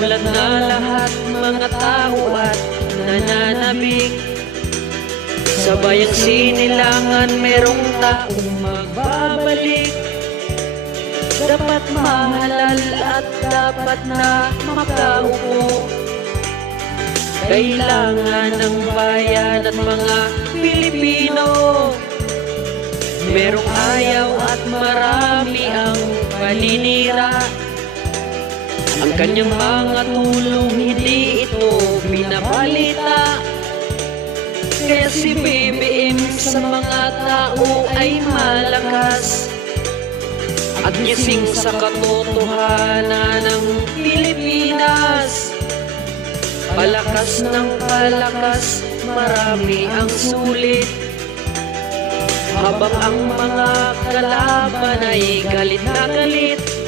Namulat na lahat mga tao at nananabik. Sa bayang sinilangan merong taong magbabalik. Dapat mahalal at dapat na makaupo. Kailangan ng bayan at mga Pilipino. Merong ayaw at marami ang paninira. Ang kanyang mga tulong hindi ito pinapalita. Kaya si BBM sa mga tao ay malakas at gising sa katotohanan ng Pilipinas. Palakas ng palakas, marami ang sulit, habang ang mga kalaban ay galit na galit.